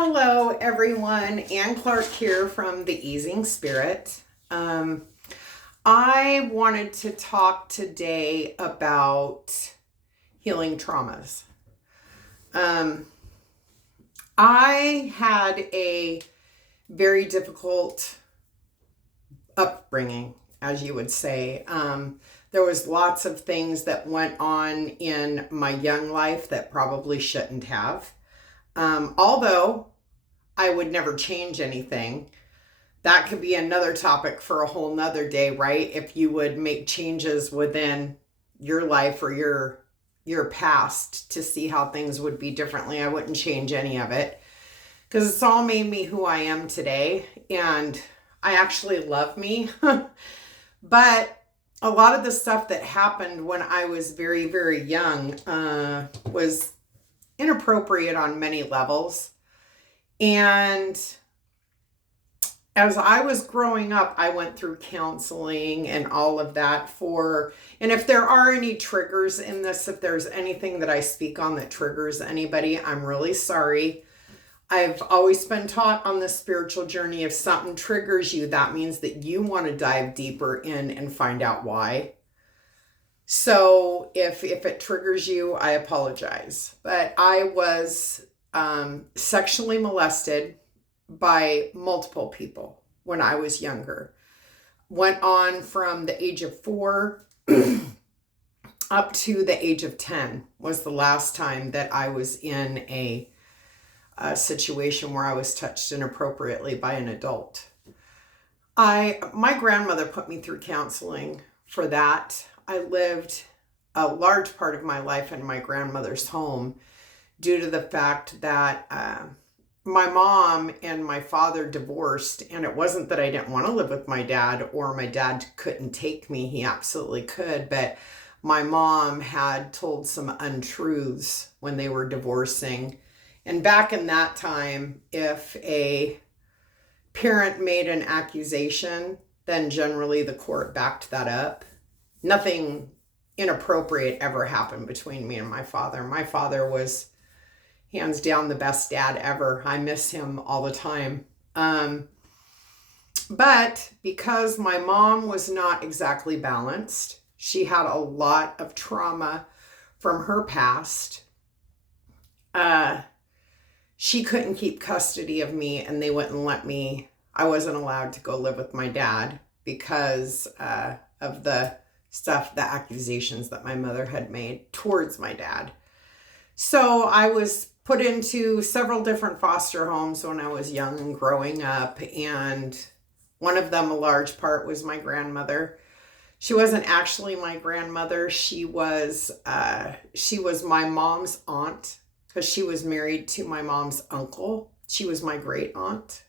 Hello, everyone. Ann Clark here from The Easing Spirit. I wanted to talk today about healing traumas. I had a very difficult upbringing, as you would say. There was lots of things that went on in my young life that probably shouldn't have. Although I would never change anything. That could be another topic for a whole nother day, right? If you would make changes within your life or your past to see how things would be differently, I wouldn't change any of it because it's all made me who I am today, and I actually love me. But a lot of the stuff that happened when I was very, very young was inappropriate on many levels. And as I was growing up, I went through counseling and all of that and if there are any triggers in this, if there's anything that I speak on that triggers anybody, I'm really sorry. I've always been taught on the spiritual journey, if something triggers you, that means that you want to dive deeper in and find out why. So if it triggers you, I apologize. But I was sexually molested by multiple people when I was younger. Went on from the age of 4 up to the age of 10 was the last time that I was in a situation where I was touched inappropriately by an adult. My grandmother put me through counseling for that. I lived a large part of my life in my grandmother's home due to the fact that my mom and my father divorced, and it wasn't that I didn't want to live with my dad or my dad couldn't take me. He absolutely could, but my mom had told some untruths when they were divorcing. And back in that time, if a parent made an accusation, then generally the court backed that up. Nothing inappropriate ever happened between me and my father. My father was hands down the best dad ever. I miss him all the time. But because my mom was not exactly balanced, she had a lot of trauma from her past. She couldn't keep custody of me, and they wouldn't let me. I wasn't allowed to go live with my dad because of the accusations that my mother had made towards my dad. So I was put into several different foster homes when I was young and growing up, and one of them, a large part, was my grandmother. She wasn't actually my grandmother. She was my mom's aunt because she was married to my mom's uncle. She was my great aunt.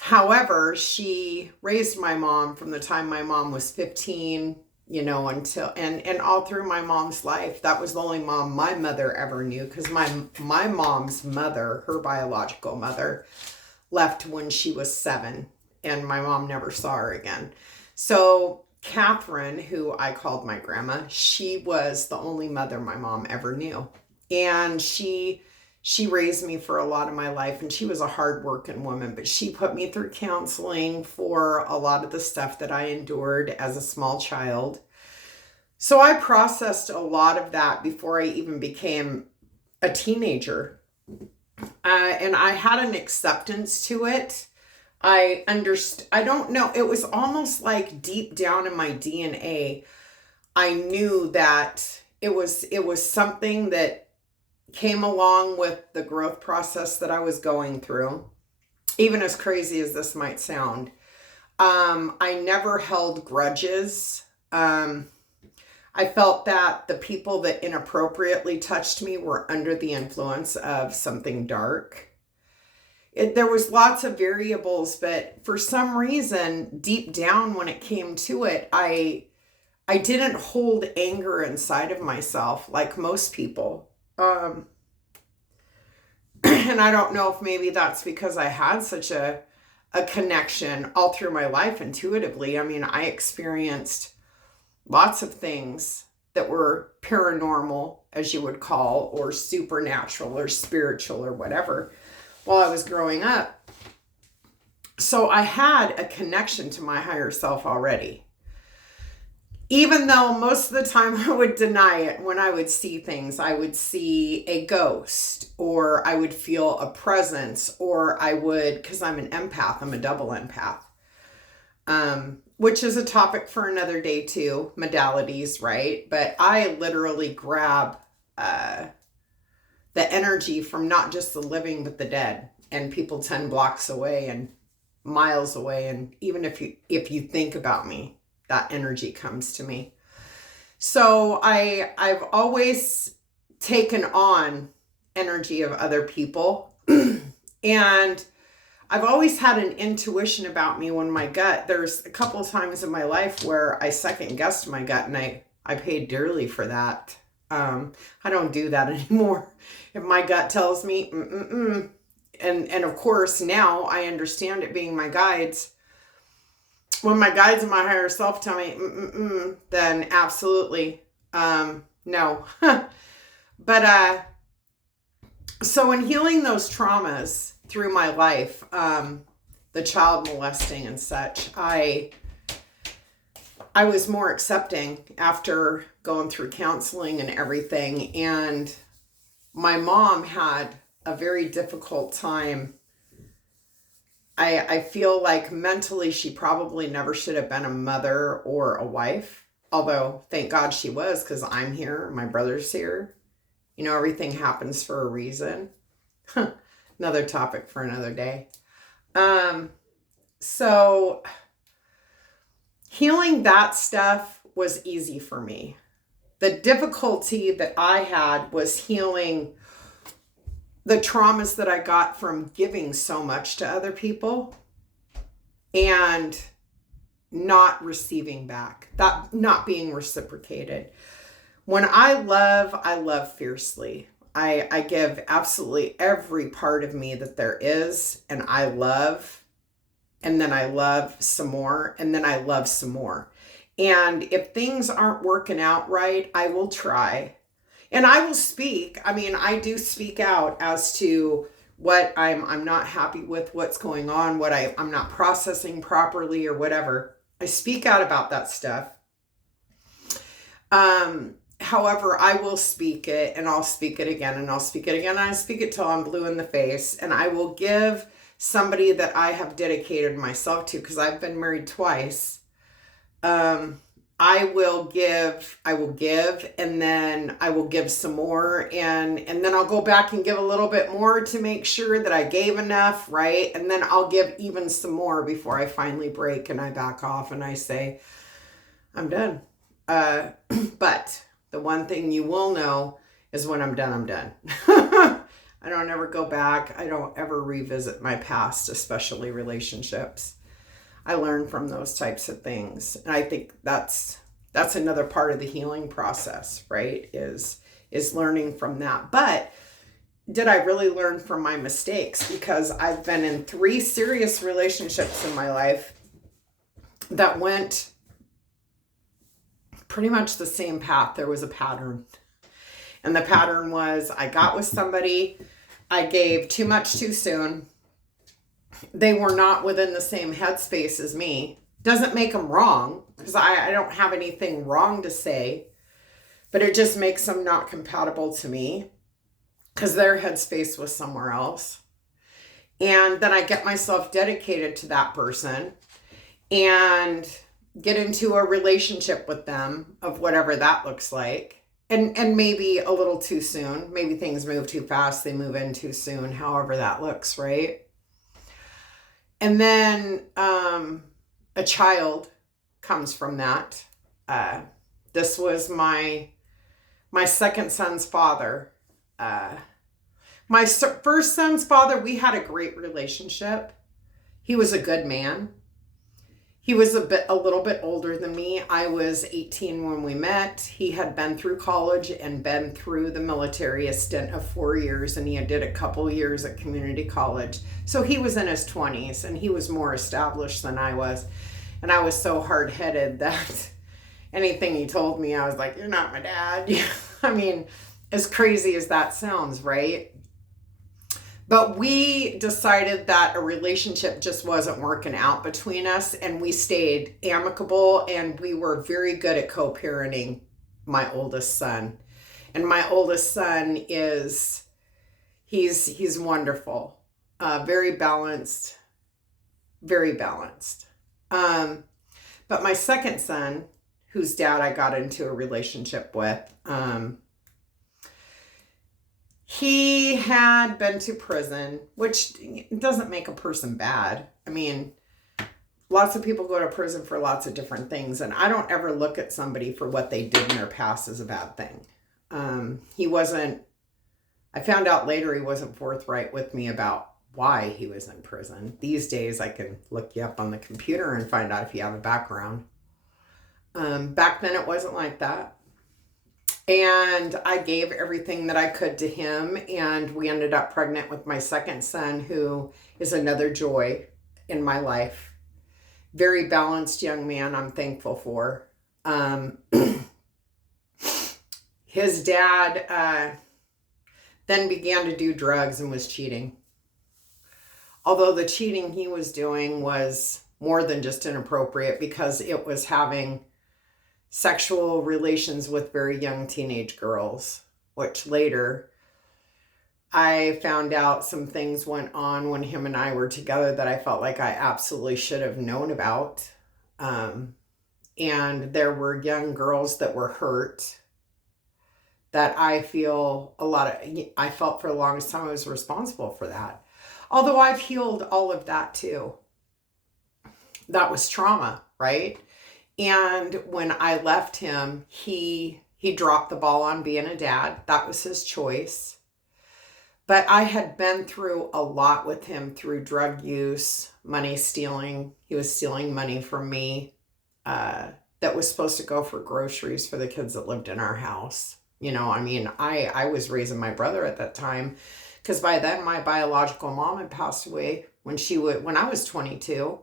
However, she raised my mom from the time my mom was 15, until and all through my mom's life. That was the only mom my mother ever knew, because my mom's mother, her biological mother, left when she was 7, and my mom never saw her again. So Catherine, who I called my grandma, she was the only mother my mom ever knew. And she raised me for a lot of my life, and she was a hardworking woman, but she put me through counseling for a lot of the stuff that I endured as a small child. So I processed a lot of that before I even became a teenager. And I had an acceptance to it. I don't know, it was almost like deep down in my DNA, I knew that it was something that came along with the growth process that I was going through, even as crazy as this might sound. I never held grudges. I felt that the people that inappropriately touched me were under the influence of something dark. There was lots of variables, but for some reason, deep down when it came to it, I didn't hold anger inside of myself like most people. And I don't know if maybe that's because I had such a connection all through my life intuitively. I mean, I experienced lots of things that were paranormal, as you would call, or supernatural or spiritual or whatever while I was growing up. So I had a connection to my higher self already. Even though most of the time I would deny it, when I would see things, I would see a ghost, or I would feel a presence, or I would, because I'm an empath, I'm a double empath, which is a topic for another day too, modalities, right? But I literally grab the energy from not just the living, but the dead, and people 10 blocks away and miles away. And even if you think about me, that energy comes to me. So I've always taken on energy of other people. And I've always had an intuition about me when my gut, there's a couple of times in my life where I second guessed my gut, and I paid dearly for that. I don't do that anymore. If my gut tells me, and of course now I understand it being my guides. When my guides and my higher self tell me, then absolutely, no. But, so in healing those traumas through my life, the child molesting and such, I was more accepting after going through counseling and everything. And my mom had a very difficult time. I feel like mentally she probably never should have been a mother or a wife. Although, thank God she was, because I'm here, my brother's here. You know, everything happens for a reason. Another topic for another day. So healing that stuff was easy for me. The difficulty that I had was healing the traumas that I got from giving so much to other people and not receiving back, that not being reciprocated. When I love fiercely. I give absolutely every part of me that there is, and I love, and then I love some more, and then I love some more. And if things aren't working out right, I will try. And I will speak. I mean, I do speak out as to what I'm not happy with, what's going on, what I'm not processing properly or whatever. I speak out about that stuff. However, I will speak it, and I'll speak it again, and I'll speak it again, and I speak it till I'm blue in the face. And I will give somebody that I have dedicated myself to, because I've been married twice. I will give, and then I will give some more, and then I'll go back and give a little bit more to make sure that I gave enough, right? And then I'll give even some more before I finally break and I back off and I say, I'm done. But the one thing you will know is when I'm done, I'm done. I don't ever go back. I don't ever revisit my past, especially relationships. I learn from those types of things. And I think that's another part of the healing process, right? Is learning from that. But did I really learn from my mistakes? Because I've been in 3 serious relationships in my life that went pretty much the same path. There was a pattern. And the pattern was I got with somebody, I gave too much too soon. They were not within the same headspace as me. Doesn't make them wrong, because I don't have anything wrong to say, but it just makes them not compatible to me, because their headspace was somewhere else. And then I get myself dedicated to that person and get into a relationship with them of whatever that looks like. And maybe a little too soon. Maybe things move too fast, they move in too soon, however that looks, right? And then a child comes from that. This was my second son's father. My first son's father, we had a great relationship. He was a good man. He was a little bit older than me. I was 18 when we met. He had been through college and been through the military, a stint of 4 years, and he did a couple years at community college. So he was in his 20s, and he was more established than I was. And I was so hard-headed that, anything he told me, I was like, you're not my dad. I mean, as crazy as that sounds, right? But we decided that a relationship just wasn't working out between us, and we stayed amicable, and we were very good at co-parenting my oldest son. And my oldest son he's wonderful, very balanced, very balanced. But my second son, whose dad I got into a relationship with, he had been to prison, which doesn't make a person bad. I mean, lots of people go to prison for lots of different things, and I don't ever look at somebody for what they did in their past as a bad thing. He wasn't, I found out later he wasn't forthright with me about why he was in prison. These days I can look you up on the computer and find out if you have a background. Back then it wasn't like that. And I gave everything that I could to him, and we ended up pregnant with my second son, who is another joy in my life. Very balanced young man I'm thankful for. His dad then began to do drugs and was cheating. Although the cheating he was doing was more than just inappropriate, because it was having sexual relations with very young teenage girls, which later I found out some things went on when him and I were together that I felt like I absolutely should have known about. And there were young girls that were hurt that I felt for the longest time I was responsible for that. Although I've healed all of that too. That was trauma, right? And when I left him, he dropped the ball on being a dad. That was his choice. But I had been through a lot with him through drug use, money stealing. He was stealing money from me that was supposed to go for groceries for the kids that lived in our house. I was raising my brother at that time, because by then my biological mom had passed away when I was 22.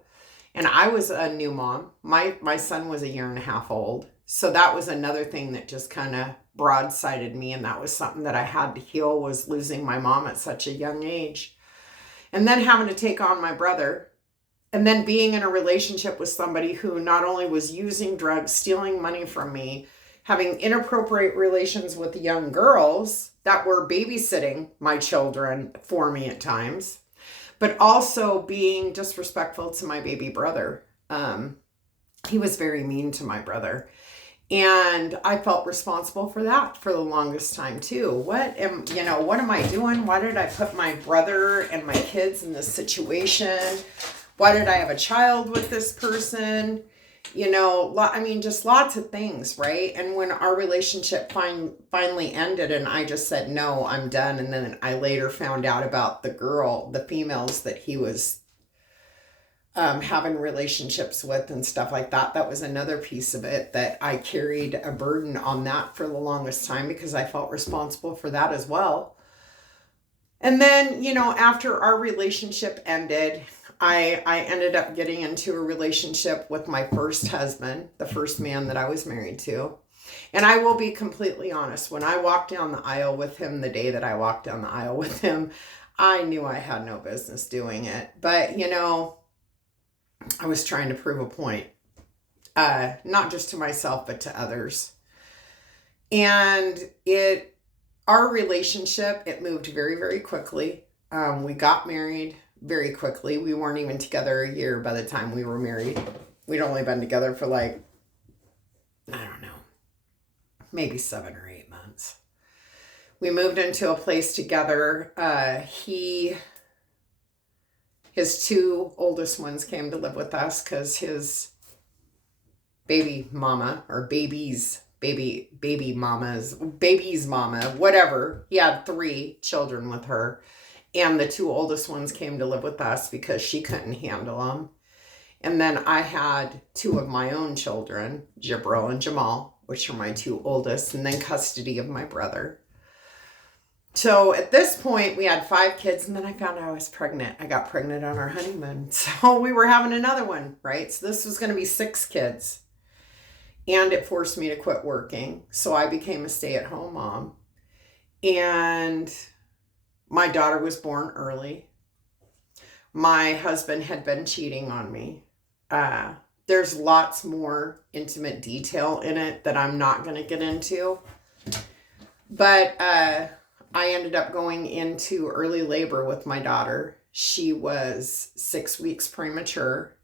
And I was a new mom. My son was a year and a half old. So that was another thing that just kind of broadsided me. And that was something that I had to heal, was losing my mom at such a young age. And then having to take on my brother. And then being in a relationship with somebody who not only was using drugs, stealing money from me, having inappropriate relations with young girls that were babysitting my children for me at times, but also being disrespectful to my baby brother. He was very mean to my brother. And I felt responsible for that for the longest time too. What am I doing? Why did I put my brother and my kids in this situation? Why did I have a child with this person? Just lots of things, right? And when our relationship finally ended and I just said, no, I'm done. And then I later found out about the females that he was having relationships with and stuff like that. That was another piece of it, that I carried a burden on that for the longest time, because I felt responsible for that as well. And then, after our relationship ended, I ended up getting into a relationship with my first husband, the first man that I was married to. And I will be completely honest, when I walked down the aisle with him, the day that I walked down the aisle with him, I knew I had no business doing it. But, I was trying to prove a point, not just to myself, but to others. And our relationship, it moved very, very quickly. We got married very quickly. We weren't even together a year by the time we were married. We'd only been together for maybe 7 or 8 months. We moved into a place together. His 2 oldest ones came to live with us because his baby's mama, whatever. He had 3 children with her. And the 2 oldest ones came to live with us because she couldn't handle them. And then I had 2 of my own children, Jibril and Jamal, which are my 2 oldest, and then custody of my brother. So at this point, we had 5 kids, and then I found out I was pregnant. I got pregnant on our honeymoon. So we were having another one, right? So this was going to be 6 kids. and it forced me to quit working. So I became a stay-at-home mom. And my daughter was born early. My husband had been cheating on me. There's lots more intimate detail in it that I'm not going to get into. But I ended up going into early labor with my daughter. She was 6 weeks premature.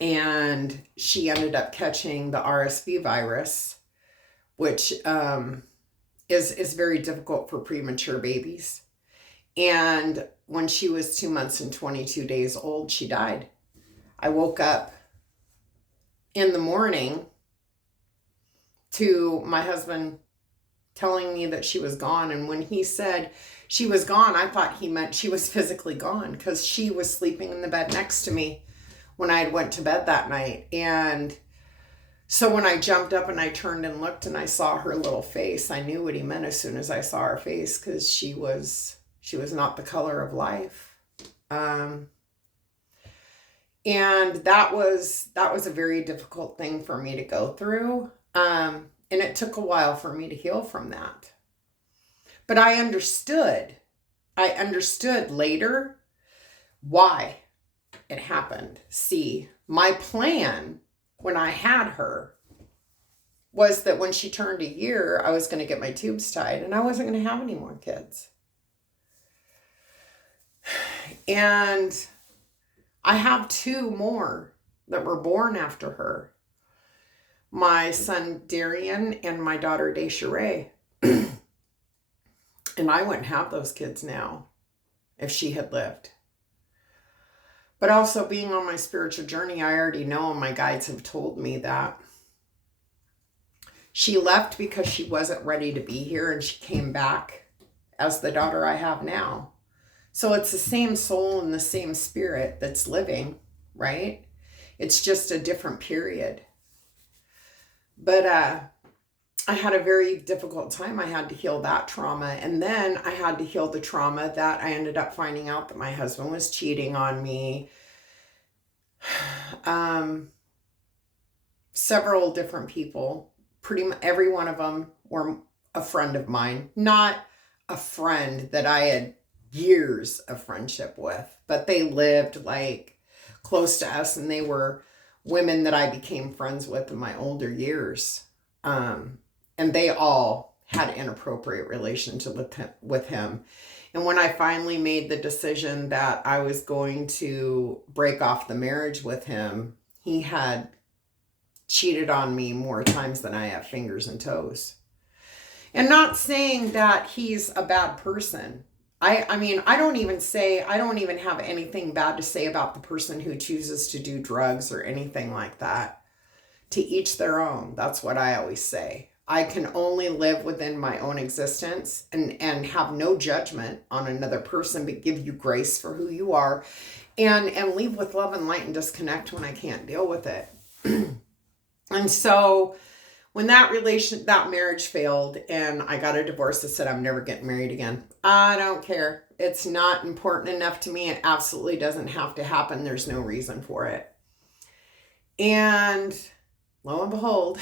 And she ended up catching the RSV virus, which is very difficult for premature babies. And when she was 2 months and 22 days old, she died. I woke up in the morning to my husband telling me that she was gone. And when he said she was gone, I thought he meant she was physically gone, because she was sleeping in the bed next to me when I went to bed that night. And so when I jumped up and I turned and looked and I saw her little face, I knew what he meant as soon as I saw her face, because she was not the color of life. And that was a very difficult thing for me to go through. And it took a while for me to heal from that. But I understood later why it happened. See, my plan when I had her was that when she turned a year, I was going to get my tubes tied and I wasn't going to have any more kids. And I have 2 more that were born after her. My son Darian and my daughter Desiree. And I wouldn't have those kids now if she had lived. But also, being on my spiritual journey, I already know, and my guides have told me, that she left because she wasn't ready to be here, and she came back as the daughter I have now. So it's the same soul and the same spirit that's living, right? It's just a different period. But I had a very difficult time. I had to heal that trauma. And then I had to heal the trauma that I ended up finding out that my husband was cheating on me. Several different people, pretty much every one of them were a friend of mine. Not a friend that I had years of friendship with, but they lived like close to us, and they were women that I became friends with in my older years. And they all had inappropriate relationship with him. And when I finally made the decision that I was going to break off the marriage with him, he had cheated on me more times than I have fingers and toes. And not saying that he's a bad person. I mean, I don't even have anything bad to say about the person who chooses to do drugs or anything like that. To each their own. That's what I always say. I can only live within my own existence and have no judgment on another person, but give you grace for who you are, and leave with love and light, and disconnect when I can't deal with it. And so when that marriage failed and I got a divorce, I said, I'm never getting married again. I don't care. It's not important enough to me. It absolutely doesn't have to happen. There's no reason for it. And lo and behold,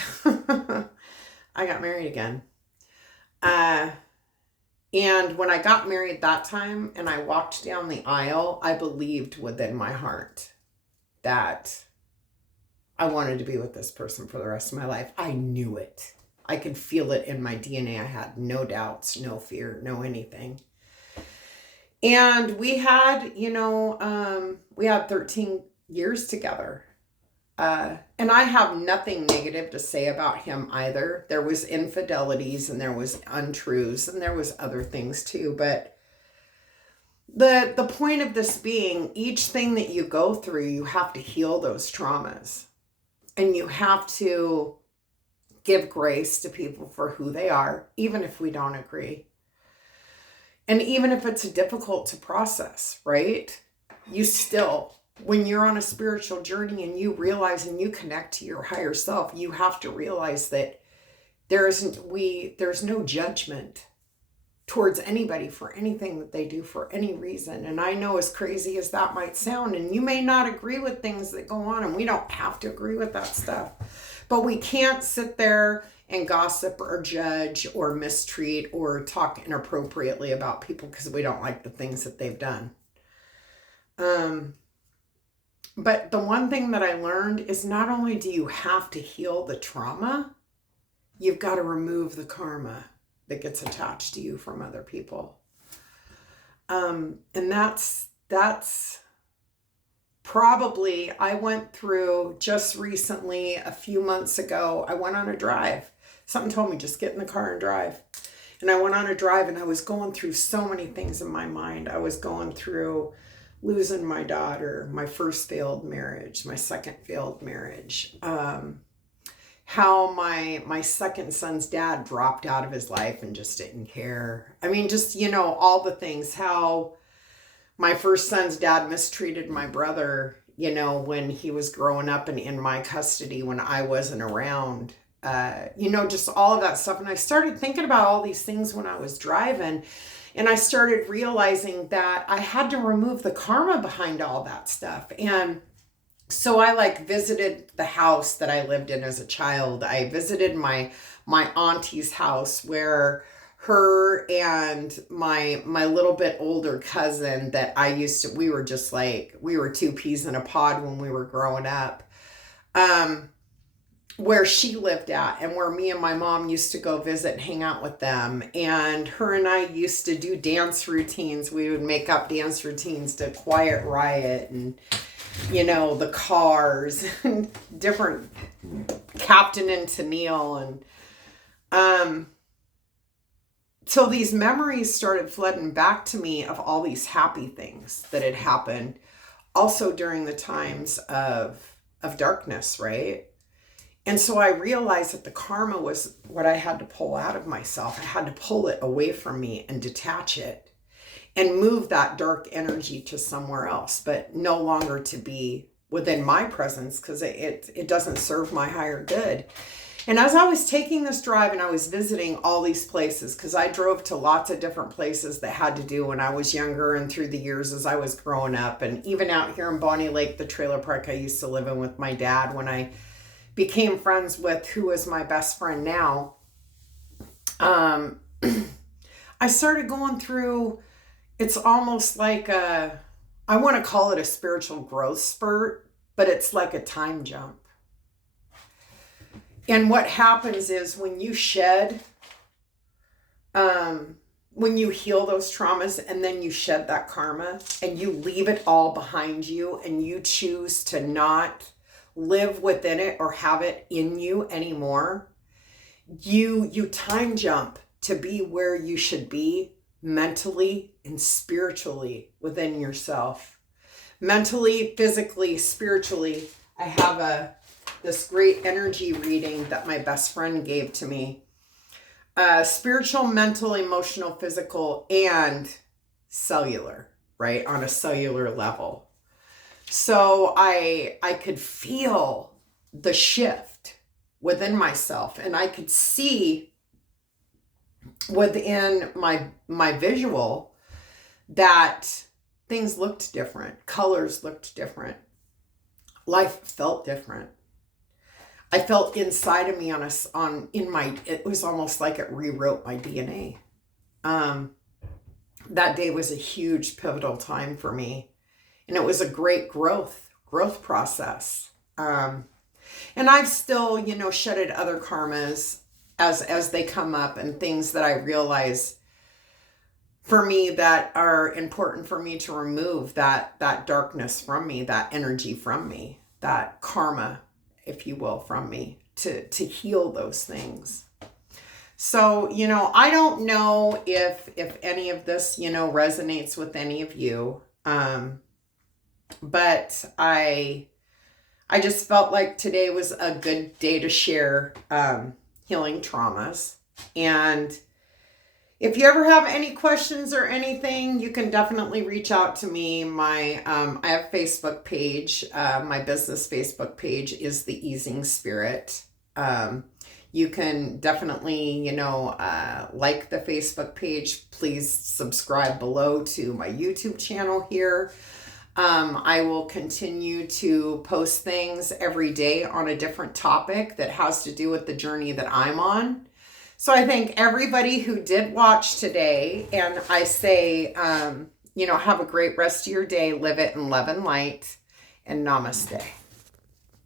I got married again. And when I got married that time and I walked down the aisle, I believed within my heart that I wanted to be with this person for the rest of my life. I knew it. I could feel it in my DNA. I had no doubts, no fear, no anything. And we had, we had 13 years together. And I have nothing negative to say about him either. There was infidelities and there was untruths and there was other things too. But the point of this being, each thing that you go through, you have to heal those traumas. And you have to give grace to people for who they are, even if we don't agree. And even if it's difficult to process, right? You still, when you're on a spiritual journey and you realize and you connect to your higher self, you have to realize that there's no judgment. towards anybody for anything that they do for any reason. And I know, as crazy as that might sound, and you may not agree with things that go on, and we don't have to agree with that stuff, but we can't sit there and gossip or judge or mistreat or talk inappropriately about people because we don't like the things that they've done. But the one thing that I learned is not only do you have to heal the trauma, you've got to remove the karma that gets attached to you from other people. And that's probably, I went through just recently, a few months ago, I went on a drive. Something told me, just get in the car and drive. And I went on a drive, and I was going through so many things in my mind. I was going through losing my daughter, my first failed marriage, my second failed marriage, how my second son's dad dropped out of his life and just didn't care. I mean, just, all the things, how my first son's dad mistreated my brother, when he was growing up and in my custody when I wasn't around, just all of that stuff. And I started thinking about all these things when I was driving, and I started realizing that I had to remove the karma behind all that stuff. And so I visited the house that I lived in as a child. I visited my auntie's house, where her and my little bit older cousin that we were just we were two peas in a pod when we were growing up, where she lived at, and where me and my mom used to go visit and hang out with them. And her and I used to do dance routines. We would make up dance routines to Quiet Riot and the Cars and different Captain and Tennille. And so these memories started flooding back to me of all these happy things that had happened also during the times of darkness, right? And so I realized that the karma was what I had to pull out of myself. I had to pull it away from me and detach it and move that dark energy to somewhere else, but no longer to be within my presence, because it doesn't serve my higher good. And as I was taking this drive and I was visiting all these places, because I drove to lots of different places that had to do when I was younger and through the years as I was growing up, and even out here in Bonnie Lake, the trailer park I used to live in with my dad, when I became friends with who is my best friend now, I started going through, it's almost like I want to call it a spiritual growth spurt, but it's like a time jump. And what happens is when you shed, when you heal those traumas and then you shed that karma and you leave it all behind you and you choose to not live within it or have it in you anymore, you time jump to be where you should be mentally and spiritually within yourself. Mentally, physically, spiritually. I have this great energy reading that my best friend gave to me. Spiritual, mental, emotional, physical, and cellular, right? On a cellular level. So I could feel the shift within myself, and I could see within my visual that things looked different, colors looked different, life felt different. I felt inside of me it was almost like it rewrote my DNA. That day was a huge pivotal time for me. And it was a great growth process. And I've still, shedded other karmas as they come up, and things that I realize for me that are important for me to remove that darkness from me, that energy from me, that karma, if you will, from me, to heal those things. So, I don't know if any of this, resonates with any of you. But I just felt like today was a good day to share healing traumas. And if you ever have any questions or anything, you can definitely reach out to me. I have a Facebook page. My business Facebook page is The Easing Spirit. You can definitely, like the Facebook page. Please subscribe below to my YouTube channel here. I will continue to post things every day on a different topic that has to do with the journey that I'm on. So I thank everybody who did watch today, and I say, have a great rest of your day. Live it in love and light, and namaste.